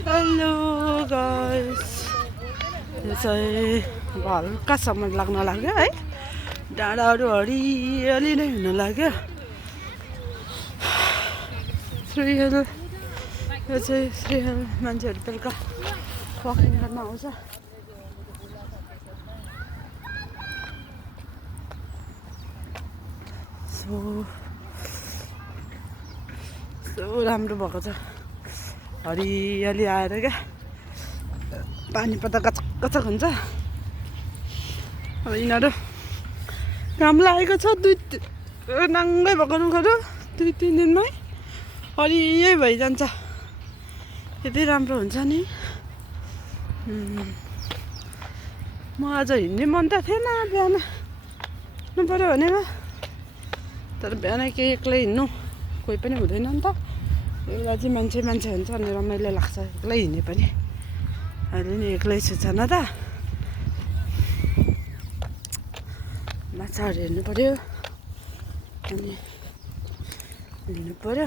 Hello guys, यो चाहिँ अब हल्कासम्म लाग्न लाग्यो है। डाँडाहरू हरियाली नै हुन लाग्यो। श्री हिल, यो चाहिँ श्री हिल मान्छेहरू बेलुका वकिङ गर्न आउँछ। सो राम्रो भएको छ, हरियाली आएर क्या पानी पर्दा गचक गचक हुन्छ। अब यिनीहरू काम लागेको छ, नाङ्गै भएको रुखहरू 2-3 दिनमै हरियै भइजान्छ। यति राम्रो हुन्छ नि। म आज हिँड्ने मन त थिएन, बिहान हिँड्नु पऱ्यो भनेको, तर बिहान के एक्लै हिँड्नु कोही पनि हुँदैन नि त। बेला चाहिँ मान्छे हुन्छ अनि रमाइलो लाग्छ एक्लै हिँडे पनि। अहिले नि एक्लै छु न त, माछाहरू हेर्नु पऱ्यो अनि हिँड्नु पऱ्यो।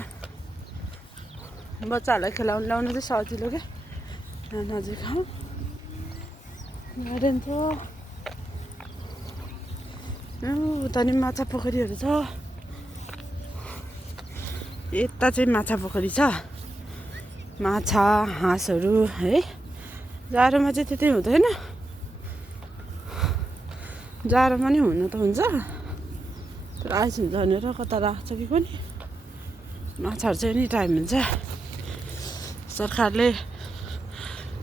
बच्चाहरूलाई खेलाउनु ल्याउनु चाहिँ सजिलो क्या, नजिक गार्डन छ। उता नि माछा पोखरीहरू छ। यता चाहिँ माछा पोखरी छ, माछा हाँसहरू है। जाडोमा चाहिँ त्यति हुँदैन, जाडोमा नि हुनु त हुन्छ, तर आइस हुन्छ भनेर कता राख्छ कि कुनि। माछाहरू चाहिँ एनी टाइम हुन्छ। सरकारले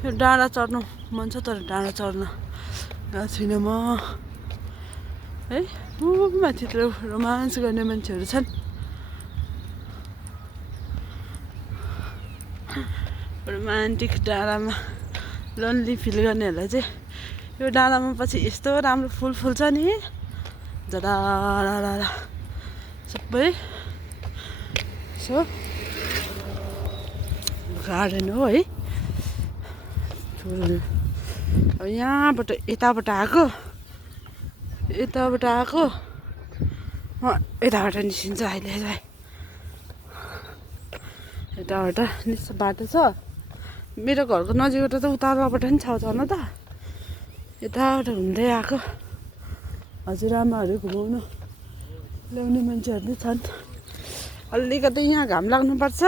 यो डाँडा चढ्नु मन छ, तर डाँडा चढ्न गएको छुइनँ म है। माथितिर रोमान्स गर्ने मान्छेहरू छन्। रोमान्टिक डाँडामा लोन्ली फिल गर्नेहरूलाई चाहिँ यो डाँडामा पछि यस्तो राम्रो फुल फुल्छ नि, जरा सबै। सो गार्डन हो है। अब यहाँबाट यताबाट आएको यताबाट निस्किन्छ अहिले चाहिँ। यताबाट बाटो छ, मेरो घरको नजिकबाट त उताबाट नि छ न त। यताबाट हुँदै आएको हजुरआमाहरू घुमाउनु ल्याउने मान्छेहरू पनि छन्। अलिकति यहाँ घाम लाग्नुपर्छ,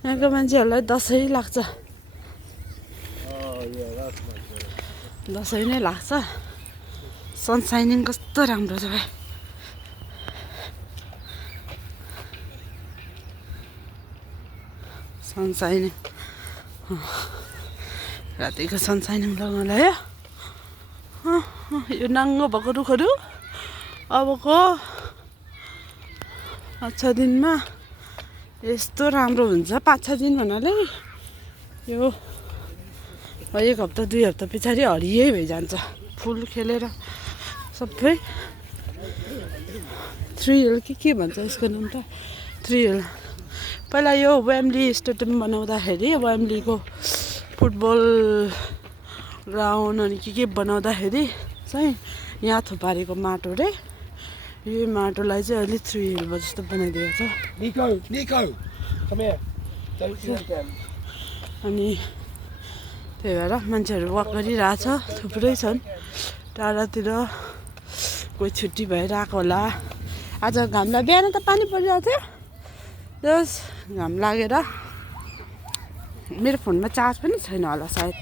यहाँको मान्छेहरूलाई दसैँ लाग्छ, दसैँ नै लाग्छ। सनसाइनिङ कस्तो राम्रो छ भाइ। सनसाइनिङ रातिको सनसाइनिङ लगाउनलाई यो नाङ्गो भएको रुखहरू अबको 5-6 दिनमा यस्तो राम्रो हुन्छ। 5-6 दिन भन्नाले यो 1 हप्ता 2 हप्ता पछाडि हरियै भइजान्छ, फुल खेलेर सबै। 3 हिल के भन्छ यसको नाम त? 3 हिल। पहिला यो वेम्बली स्टेडियम बनाउँदाखेरि, वेम्बलीको फुटबल ग्राउन्ड अनि के बनाउँदाखेरि चाहिँ यहाँ थुपारेको माटो रे, यो माटोलाई चाहिँ अहिले 3 हिल जस्तो बनाइदिएको छ। अनि त्यही भएर मान्छेहरू वक गरिरहेछ, थुप्रै छन्। टाढातिर कोही छुट्टी भएर आएको होला। आज घामलाई बिहान त पानी परिरहेको थियो, जस घाम लागेर। मेरो फोनमा चार्ज पनि छैन होला सायद,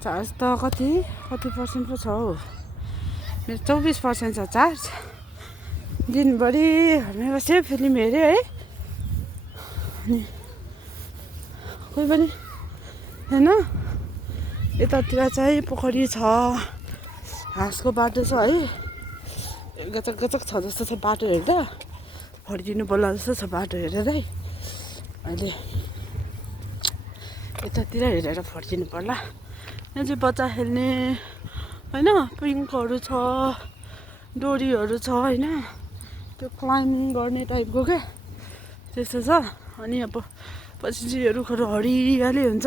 चार्ज त कति पर्सेन्ट पो छ हौ। मेरो 24% छ चार्ज। दिनभरि घरमै बस्यो, फिल्म हेऱ्यो है। अनि कोही पनि होइन। यतातिर चाहिँ पोखरी छ, हाँसको बाटो छ है। गचक गचक छ जस्तो छ बाटो हेर्दा, फर्किनु पर्ला जस्तो छ बाटो हेरेरै। अहिले यतातिर हेरेर फर्किनु पर्ला। यहाँ चाहिँ बच्चा खेल्ने होइन, पिङहरू छ, डोरीहरू छ होइन, त्यो क्लाइम्बिङ गर्ने टाइपको क्या त्यस्तो छ। अनि अब पछि चाहिँ यो रुखहरू हरियाली हुन्छ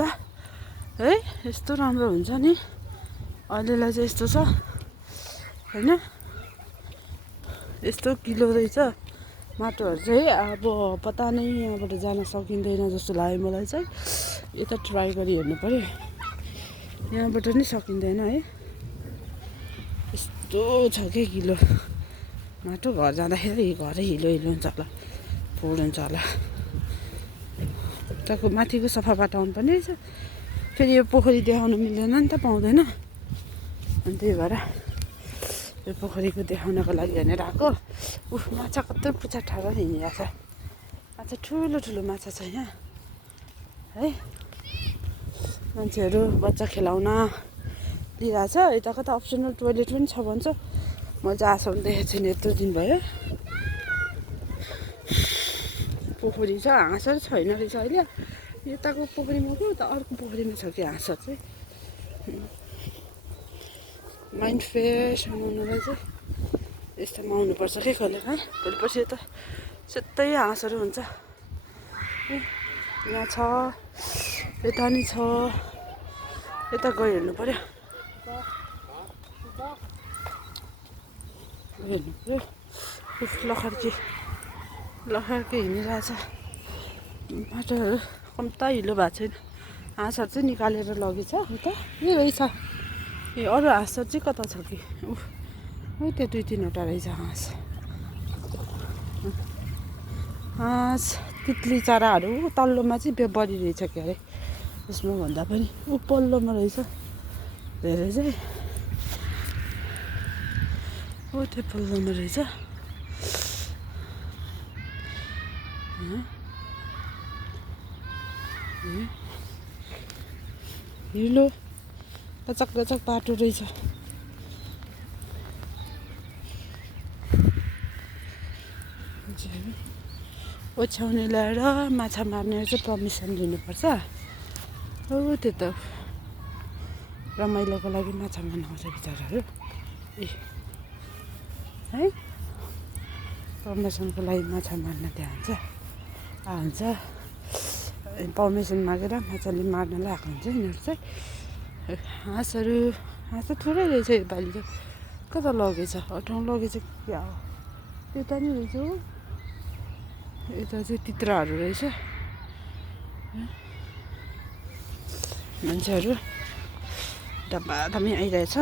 है, यस्तो राम्रो हुन्छ नि। अहिलेलाई चाहिँ यस्तो छ होइन, यस्तो किलो रहेछ माटोहरू चाहिँ अब पता नै यहाँबाट जान सकिँदैन जस्तो लाग्यो मलाई चाहिँ। यता ट्राई गरी हेर्नु पऱ्यो, यहाँबाट नै सकिँदैन है। यस्तो छ क्या हिलो माटो, घर जाँदाखेरि घरै हिलो हुन्छ होला, फोहोर हुन्छ होला। उताको माथिको सफा बाटो आउनु पर्ने रहेछ। फेरि यो पोखरी देखाउनु मिल्दैन नि त, पाउँदैन। अनि त्यही भएर यो पोखरीको देखाउनको लागि भनेर आएको। माछा कत्रो पुच्छा ठाडो हिँडिरहेको छ। माछा ठुलो ठुलो माछा छ यहाँ है। मान्छेहरू बच्चा खेलाउन दिइरहेछ। यता कता अप्सनल टोइलेट पनि छ भन्छ। म चाहिँ आसम्म देखेको छैन, यत्रो दिन भयो। पोखरी छ, हाँसहरू छैन रहेछ अहिले। यताको पोखरीमा कि उता अर्को पोखरीमा छ कि हाँस चाहिँ। माइन्ड फ्रेस हुनुलाई चाहिँ यस्तोमा आउनुपर्छ कि कहिले काहीँ। भोलि पर्सि यता सेतै हाँसहरू हुन्छ। यहाँ छ, यता नि छ, यता गयो हेर्नु पऱ्यो। हेर्नु पऱ्यो। लखर्के हिँडिरहेछ। बाटोहरू कम्ता हिलो भएको छैन। हाँसहरू चाहिँ निकालेर लगेछ उता। ए रहेछ, ए अरू हाँसहरू चाहिँ कता छ कि? त्यो 2-3वटा रहेछ हाँस। तितली चराहरू तल्लोमा चाहिँ बढी रहेछ के अरे, उसमा भन्दा पनि पल्लोमा रहेछ धेरै चाहिँ। त्यो पल्लोमा रहेछ। हिलो कचक बाटो रहेछ। ओछ्याउने ल्याएर माछा मार्ने चाहिँ पर्मिसन लिनुपर्छ। त्यो त रमाइलोको लागि माछा मार्न आउँछ बिचराहरू है। पर्मिसनको लागि माछा मार्न त्यहाँ हुन्छ। पर्मिसन मागेर माछाले मार्नलाई आएको हुन्छ यिनीहरू चाहिँ। हाँस त थोरै रहेछ योपालि चाहिँ। कता लगेछ, ठाउँ लगेछ क्या हो? त्यता नि रहेछ हो। यता चाहिँ तित्राहरू रहेछ। मान्छेहरू डब्बादामी आइरहेछ।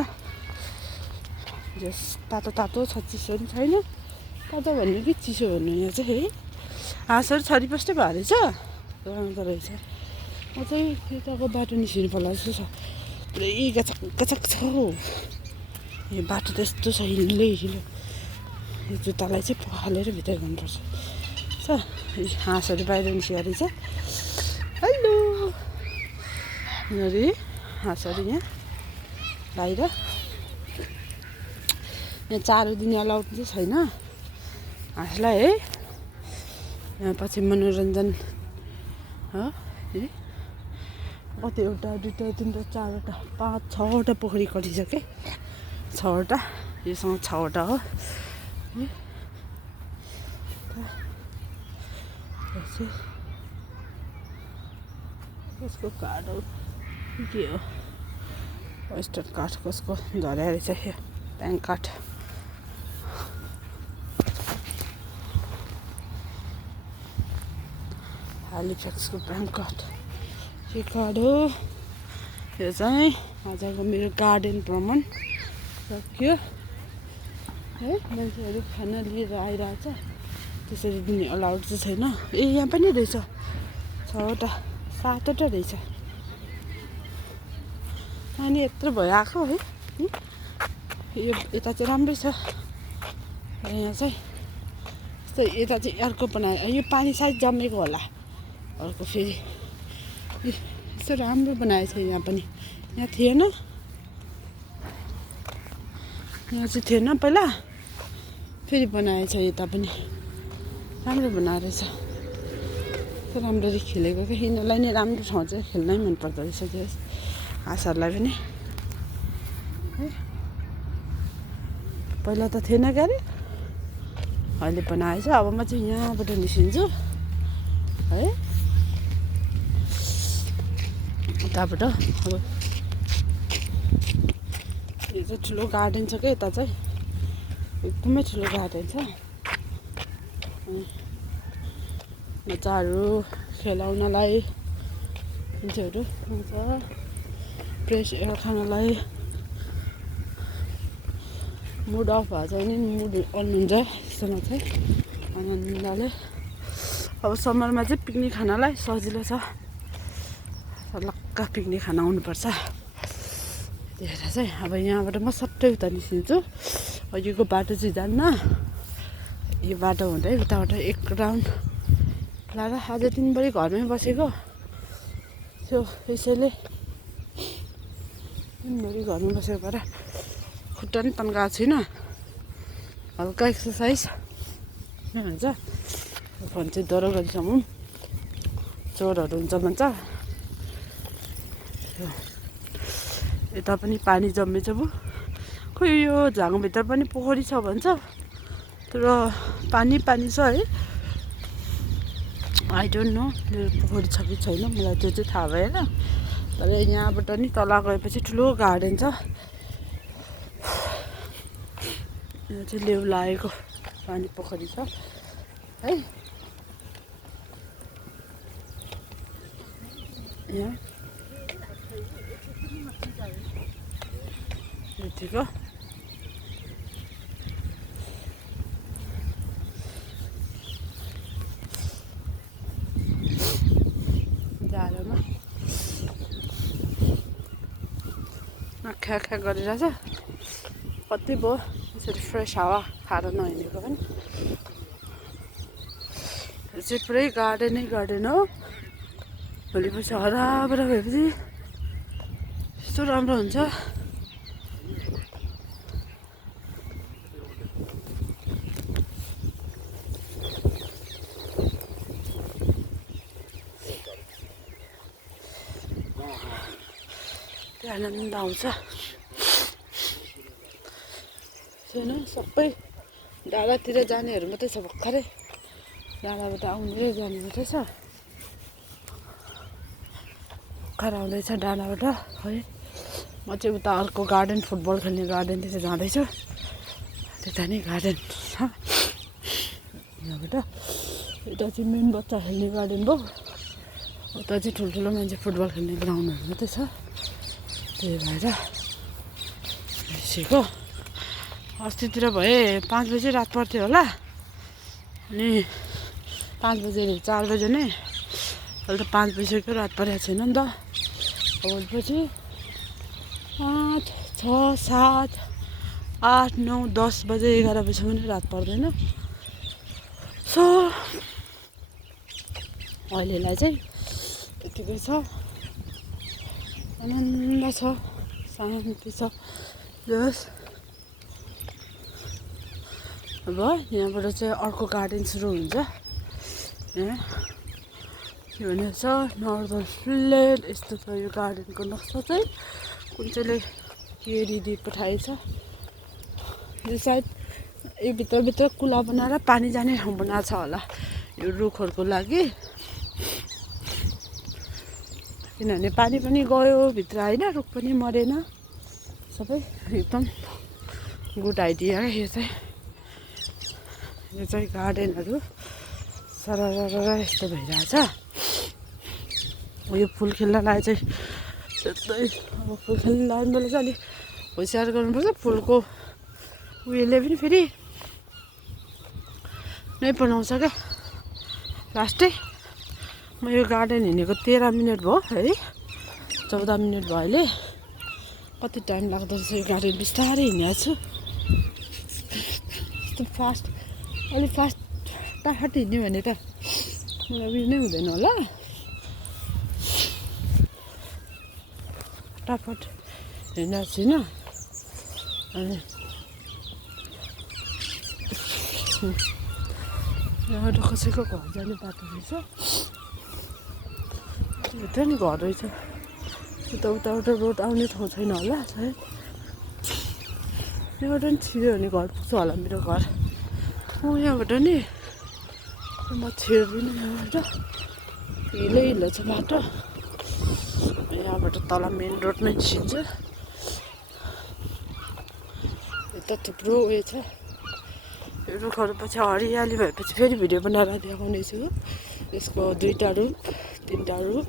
जस तातो छ, चिसो पनि छैन। तातो भन्नु कि चिसो भन्नु यहाँ चाहिँ है। हाँसहरू छरिपस्टै भयो रहेछ। राम्रो रहेछ। म चाहिँ यताको बाटो निस्किनु पर्ला जस्तो छ। पुरै गचक छ हौ। यो बाटो त यस्तो छ, हिलो। यो जुत्तालाई चाहिँ पखालेर भित्र गर्नुपर्छ। हाँसहरू बाहिर निस्किएको रहेछ। हेलो यिनीहरू हाँसहरू यहाँ बाहिर। यहाँ चारो दिने अलाउड चाहिँ छैन हाँसलाई है। यहाँ पछि मनोरञ्जन कति, एउटा 2टा 3टा 4वटा 5-6वटा पोखरी कटिसके। 6वटा, योसँग 6वटा हो। कसको काठ हो के हो? वेस्टर्न काठ कसको झर्या रहेछ यो ट्याङ काठ। हालिफ्याक्सको ट्याङ काठ के काठ हो? यो चाहिँ आजको मेरो गार्डन भ्रमण सकियो है। मान्छेहरू खाना लिएर आइरहेछ। त्यसरी दिने अलाउड चाहिँ छैन। यहाँ पनि रहेछ 6वटा 7वटा रहेछ। अनि यत्रो भयो आएको है। यो यता चाहिँ राम्रै छ। यहाँ चाहिँ यस्तो, यता चाहिँ अर्को बनायो। यो पानी सायद जमेको होला। अर्को फेरि यस्तो राम्रो बनाएछ यहाँ पनि। यहाँ थिएन, यहाँ चाहिँ थिएन पहिला, फेरि बनाएछ। यता पनि राम्रो बनाएर रहेछ। राम्ररी खेलेको क्या। यिनीहरूलाई नै राम्रो ठाउँ चाहिँ खेल्नै मनपर्दो रहेछ त्यो हाँसहरूलाई पनि है। पहिला त थिएन क्या अरे, अहिले बनाएछ। अब म चाहिँ यहाँबाट निस्किन्छु है। उताबाट अब यो चाहिँ ठुलो गार्डन छ क्या। यता चाहिँ एकदमै ठुलो गार्डन छ। बच्चाहरू खेलाउनलाई मान्छेहरू हुन्छ फ्रेस एयर खानलाई मुड अफ भए चाहिँ नि मुड अन हुन्छ यस्तोमा चाहिँ आनन्दले अब समरमा चाहिँ पिकनिक खानलाई सजिलो छ लक्का पिकनिक खान आउनुपर्छ त्यही भएर चाहिँ अब यहाँबाट म सट्टै उता निस्किन्छु अघिको बाटो चाहिँ जान्न यो बाटो हुँदै उताबाट एक राउन्ड लाएर आज दिनभरि घरमै बसेको त्यो यसैले दिनभरि घरमा बसेको भएर खुट्टा पनि तन्काएको छुइनँ हल्का एक्सर्साइज के भन्छ फोन चाहिँ डह्रो गरिसम्म चोरहरू हुन्छ भन्छ यता पनि पानी जम्मेछ बु खोइ यो झाङभित्र पनि पोखरी छ भन्छ तर पानी छ है आई डोन्ट नो पोखरी छ कि छैन मलाई त्यो चाहिँ थाहा भएन तर यहाँबाट नि तल गएपछि ठुलो गार्डन छ यहाँ चाहिँ लेउ लागेको पानी पोखरी छ है यहाँ यतिको जाडोमा आँखा गरिरहेछ कति भयो यसरी फ्रेस हावा खाएर नहिँडेको पनि यो चाहिँ पुरै गार्डन हो भोलिपछि हराभरा भएपछि यस्तो राम्रो हुन्छ आनन्द आउँछ छैन सबै डाँडातिर जानेहरू मात्रै छ भर्खरै डाँडाबाट आउने जाने मात्रै छ भर्खर आउँदैछ डाँडाबाट है म चाहिँ उता अर्को गार्डन फुटबल खेल्ने गार्डनतिर जाँदैछु त्यता नि गार्डन छ यहाँबाट यता चाहिँ मेन बच्चा खेल्ने गार्डन भयो उता चाहिँ ठुल्ठुलो मान्छे फुटबल खेल्ने ग्राउन्डहरू मात्रै छ त्यही भएर बसेको अस्तितिर भए 5 बजी रात पर्थ्यो होला अनि 5 बजे 4 बजे नै अहिले त 5 बजीको रात परेको छैन नि त भोलिपछि 5, 6, 7, 8, 9, 10 बजे 11 बजीसम्म नै रात पर्दैन सो अहिलेलाई चाहिँ यतिकै छ आनन्द छ शान्ति छ जस अब यहाँबाट चाहिँ अर्को गार्डन सुरु हुन्छ यहाँ के भनेछ नर्दन फ्लेट यस्तो छ यो गार्डनको नक्सा चाहिँ कुन चाहिँले केडी पठाएछ यो सायद यो भित्रभित्र कुला बनाएर पानी जाने ठाउँ बनाएको छ होला यो रुखहरूको लागि किनभने पानी पनि गयो भित्र होइन रुख पनि मरेन सबै एकदम गुड आइडिया यो चाहिँ गार्डनहरू सरर यस्तो भइरहेछ यो फुल खेल्नलाई चाहिँ त्यस्तै अब फुल खेल्नलाई बेला चाहिँ अलिक होसियार गर्नुपर्छ फुलको उयोले पनि फेरि नै बनाउँछ क्या लास्टै म यो गार्डन हिँडेको 13 मिनट भयो है 14 मिनट भयो अहिले कति टाइम लाग्दो रहेछ यो गार्डन बिस्तारै हिँडेको छु यस्तो फास्ट अलिक फास्ट टाफाट हिँड्यो भने त मलाई उयो नै हुँदैन होला टाफाट हिँडेको छुइनँ अनि यहाँबाट कसैको घर जाने बाटो रहेछ भित्र नि घर रहेछ उताबाट रोड आउने ठाउँ छैन होला सायद यहाँबाट नि छिर्यो भने घर पुग्छ होला मेरो घर यहाँबाट नि म छिर्दिनँ यहाँबाट हिलो छ बाटो यहाँबाट तल मेन रोडमै छिर्छ यता थुप्रो उयो छ यो रुखहरू पछि हरियाली भएपछि फेरि भिडियो बनाएर देखाउनेछु यसको 2टा रुख 3टा रुख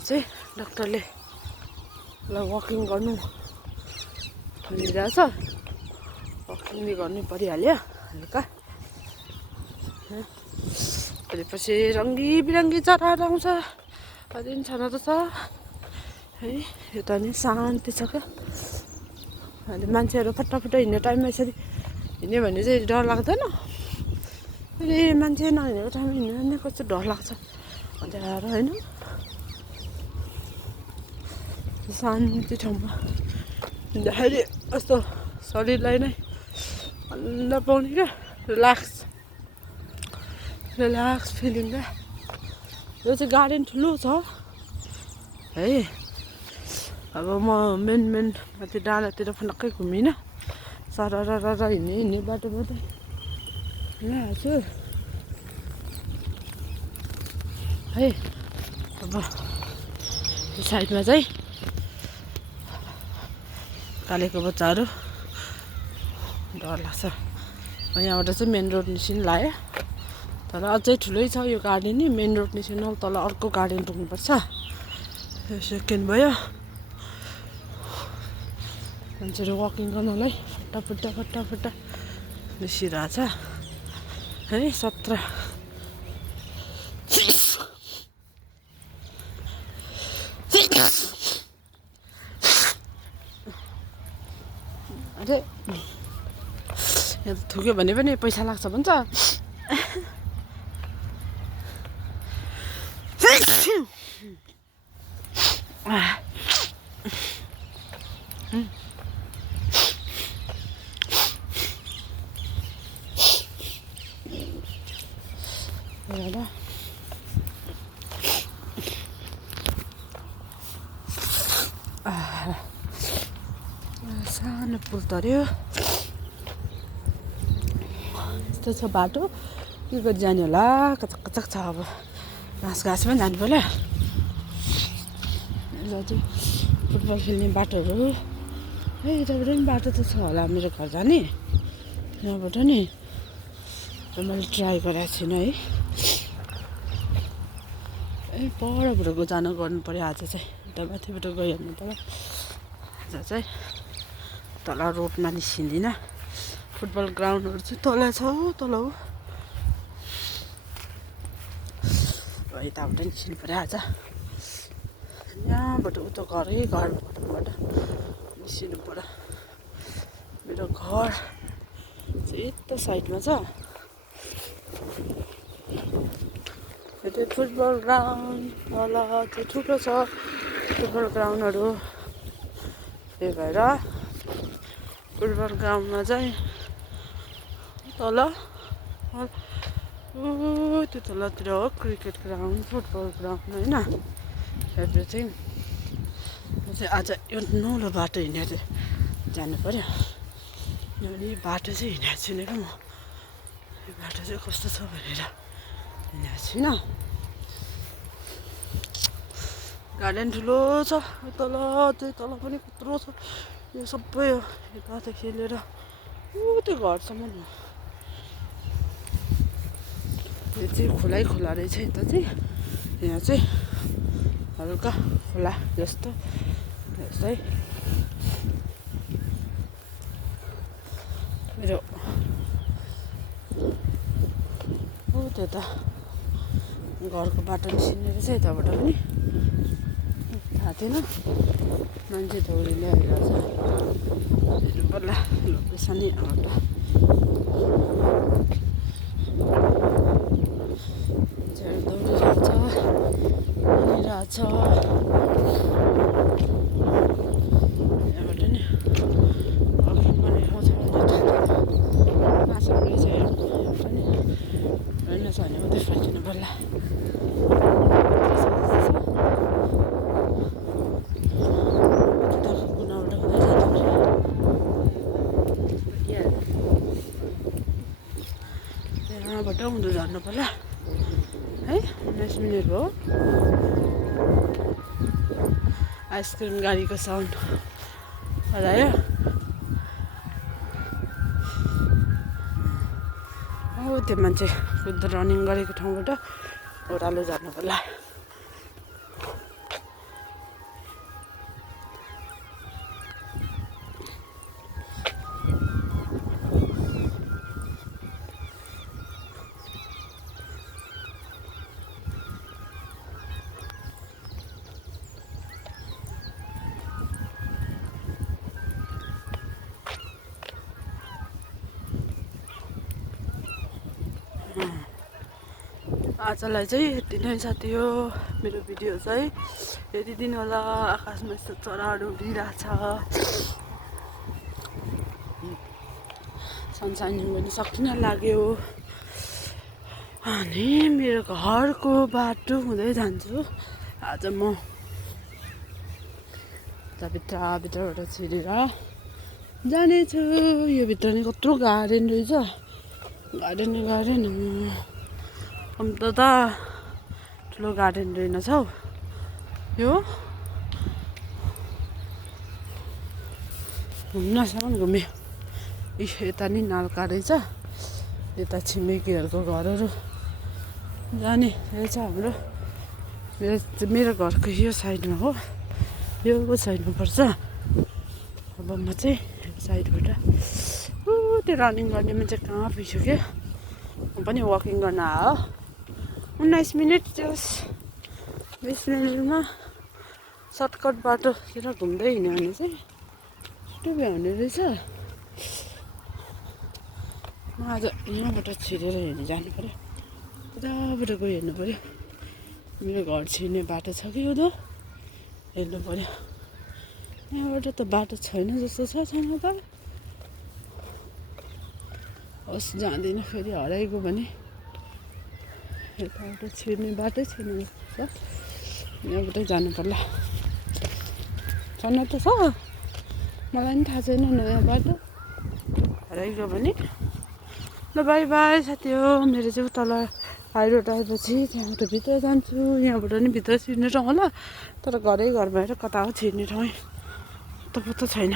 चाहिँ डाक्टरले ल वकिङ गर्नु भनिरहेछ वकिङ गर्नु परिहाल्यो हल्का पछि रङ्गी बिरङ्गी चराहरू आउँछ अझै छन त छ है यो त नि शान्ति छ क्या अहिले मान्छेहरू फटाफट हिँड्ने टाइममा यसरी हिँड्यो भने चाहिँ डर लाग्दैन फेरि मान्छे नहिँडेको टाइममा हिँड्यो भने कस्तो डर लाग्छ अँध्यारो होइन शान्ति ठाउँमा हिँड्दाखेरि कस्तो शरीरलाई नै आनन्द पाउने क्या रिल्याक्स फिलिङ क्या यो चाहिँ गार्डन ठुलो छ है अब म मेन माथि डाँडातिर फनक्कै घुमिनँ सरर हिँड्ने बाटो मात्रै हिँडिरहेको छु है अब यो साइडमा चाहिँ कालेको बच्चाहरू डर लाग्छ यहाँबाट चाहिँ मेन रोड निस्किनु लाग्यो तर अझै ठुलै छ यो गार्डन नि मेन रोड निस्किनु तल अर्को गार्डन पुग्नुपर्छ यो सेकेन्ड भयो मान्छेहरू वकिङ गर्नलाई फटाफट निस्किरहेछ है 17 अरे यहाँ थुक्यो भने पनि पैसा लाग्छ भन्छ सानो पुल तर्यो यस्तो छ बाटो के गरी जाने होला कचक छ अब घाँसमा जानु पर्यो चाहिँ फुटबल खेल्ने बाटोहरू है यताबाट पनि बाटो त छ होला मेरो घर जाने यहाँबाट नि मैले ट्राई गरेको छुइनँ है परबाट जानु गर्नु पर्यो आज चाहिँ यता माथिबाट गयो भने तल आज चाहिँ तल रोडमा निस्किँदिनँ फुटबल ग्राउन्डहरू चाहिँ तल छ तल हो यताबाट निस्किनु पर्यो आज यहाँबाट उता घरबाट निस्किनु पर्यो मेरो घर चाहिँ यस्तो साइडमा छ यो चाहिँ फुटबल ग्राउन्ड तल चाहिँ ठुलो छ फुटबल ग्राउन्डहरू त्यही भएर फुटबल ग्राउन्डमा चाहिँ तल त्यो तलतिर हो क्रिकेट ग्राउन्ड फुटबल ग्राउन्ड होइन एभ्रिथिङ म चाहिँ आज यो नौलो बाटो हिँडेर जानु पर्यो अनि बाटो चाहिँ हिँडेको छुइनँ क्या म यो बाटो चाहिँ कस्तो छ भनेर हिँडेको छुइनँ गार्डन ठुलो छ तल चाहिँ तल पनि कत्रो छ यो सबै हो यतादेखि लिएर त्यो घरसम्म हो यो चाहिँ खोला रहेछ यता चाहिँ यहाँ चाहिँ हल्का खोला जस्तो यस्तै मेरो त्यता घरको बाटो निस्किने रहेछ यताबाट पनि थाहा थिएन मान्छे दौडी ल्याइरहेछ हेर्नु पर्ला लोकेसन नै एउटा मान्छेहरू दौडिरहेछ हिँडिरहेछ यहाँबाट नि वकिङ गर्ने ठाउँ छ माछा रहेछ यहाँबाट नि रहेनछ भने उतै फर्किनु पर्ला यहाँबाट उँधो झर्नु पर्ला है 19 मिनट भयो आइसक्रिम गाडीको साउन्ड हरायो। हो त्यो मान्छे कुद्दा रनिङ गरेको ठाउँबाट ओह्रालो जानु पर्ला। आजलाई चाहिँ यति नै साथी हो मेरो भिडियो चाहिँ हेरिदिनु होला। आकाशमा यस्तो चराहरू उडिरहेछ, सनसाइन पनि सकिन लाग्यो। अनि मेरो घरको बाटो हुँदै जान्छु आज म। भित्रबाट छिरेर जानेछु। यो भित्र नि कत्रो गार्डन रहेछ, गार्डन अन्त त ठुलो गार्डन रहेनछ हौ यो। घुम्नसम्म घुम्यो। यता नि नाल्का रहेछ, यता छिमेकीहरूको घरहरू जाने रहेछ हाम्रो। मेरो घरको यो साइडमा हो, यो साइडमा पर्छ। अब म चाहिँ साइडबाट त्यो रनिङ गर्ने मान्छे कहाँ पुगिसक्यो। म पनि वकिङ गर्न आयो। 19 मिनट जस 20 मिनटमा सर्टकट बाटोतिर घुम्दै हिँड्यो भने चाहिँ छिटो भ्याउने रहेछ। म आज यहाँबाट छिरेर हिँड्नु जानु पऱ्यो, उताबाट गयो हेर्नु पऱ्यो। मेरो घर छिर्ने बाटो छ कि उधो हेर्नु पऱ्यो। यहाँबाट त बाटो छैन जस्तो छ, छैन त। होस् जाँदिनँ, फेरि हराइगयो भने यताबाट छिर्ने बाटै छैन जस्तो छ। यहाँबाटै जानु पर्ला। छैन त छ, मलाई पनि थाहा छैन नयाँ बाटो। हराइगयो भने ल बाई बाई साथी हो। मेरो चाहिँ तल हाई रोड आएपछि त्यहाँबाट भित्र जान्छु। यहाँबाट नि भित्र छिर्ने ठाउँ होला, तर घरै घर भएर कता हो छिर्ने ठाउँ त पत्ता छैन।